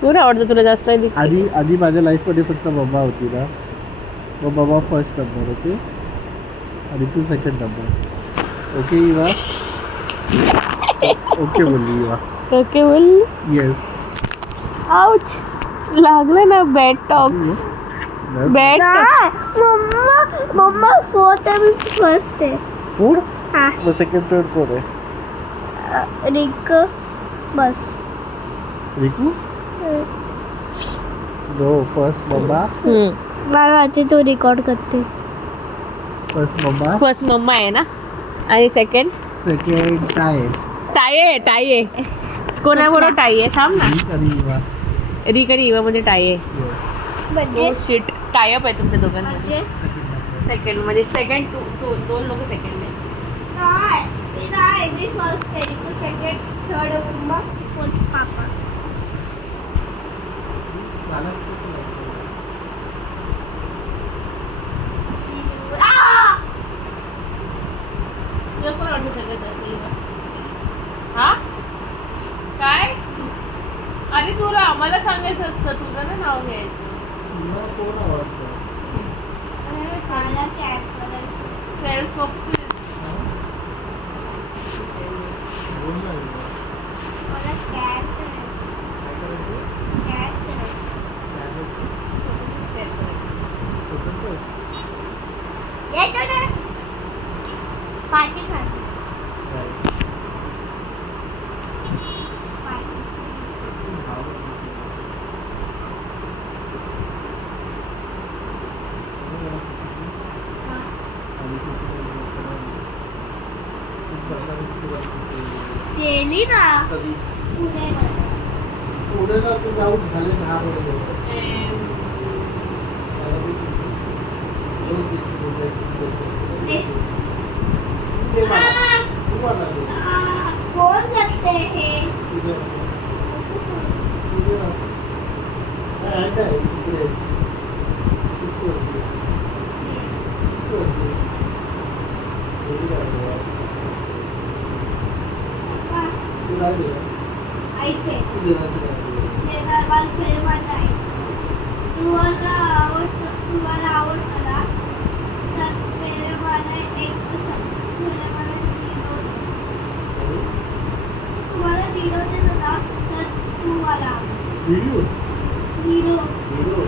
कोण आवडतं तुला जास्त? आधी आधी माझ्या लाईफमध्ये फक्त मम्मा होती ना, मग मम्मा फर्स्ट नंबर. ओके, आणि तू second number. Okay Eva? Okay बोलली इवा. ओके बोल. येस. आउच, लागलं ना. Bad talks. Bad mamma mamma fourth आणि फर्स्ट आहे. फूड हा मग सेकंड थर्ड कोण आहे? रिक बस. रिकू? No, first mamma. मला वाटते तो रेकॉर्ड करते. First mamma. फर्स्ट मम्मा आहे ना, आणि सेकंड सेकंड काय? टाय. कोणाबरोबर टाय आहे? थांब ना. आणि इवा. रिक आणि इवा मध्ये टाय आहे. येस. म्हणजे शिट, टाय अप आहे तुमच्या दोघांमध्ये. म्हणजे सेकंड म्हणजे सेकंड, दोन लोक सेकंड आहे. नाही मी फर्स्ट आहे. Riku second, third mamma, fourth papa. तुला कोण आवडतं सगळ्यात जास्त इवा? हा काय? अरे तुला आम्हाला सांगायचं असतं, तुझं ना नाव घ्यायचं. इवा कोण आवडतं? मला कॅट करायचं. Self obsess. बोल ना इवा. मला कॅट करायचं. कॅट करायचं. स्वतंत्रच. येतो ना पार्टी खायला. गेली ना कधी पुण्यामध्ये. पुण्याला तू जाऊन झाले 10 महिने. रोज ते मला तू मला दे. कोण करते हे? तुझे काय इकडे 6 वरती. 6 वरती. तू राहिली का? ऐके तू देणार हे दरबार फिल्मात आहे. तुम्हाला आवडतं ना, तर पहिले मला एक पहिले मला तुम्हाला व्हिडिओ देतो ना, तर तुम्हाला व्हिडिओ व्हिडिओ व्हिडिओ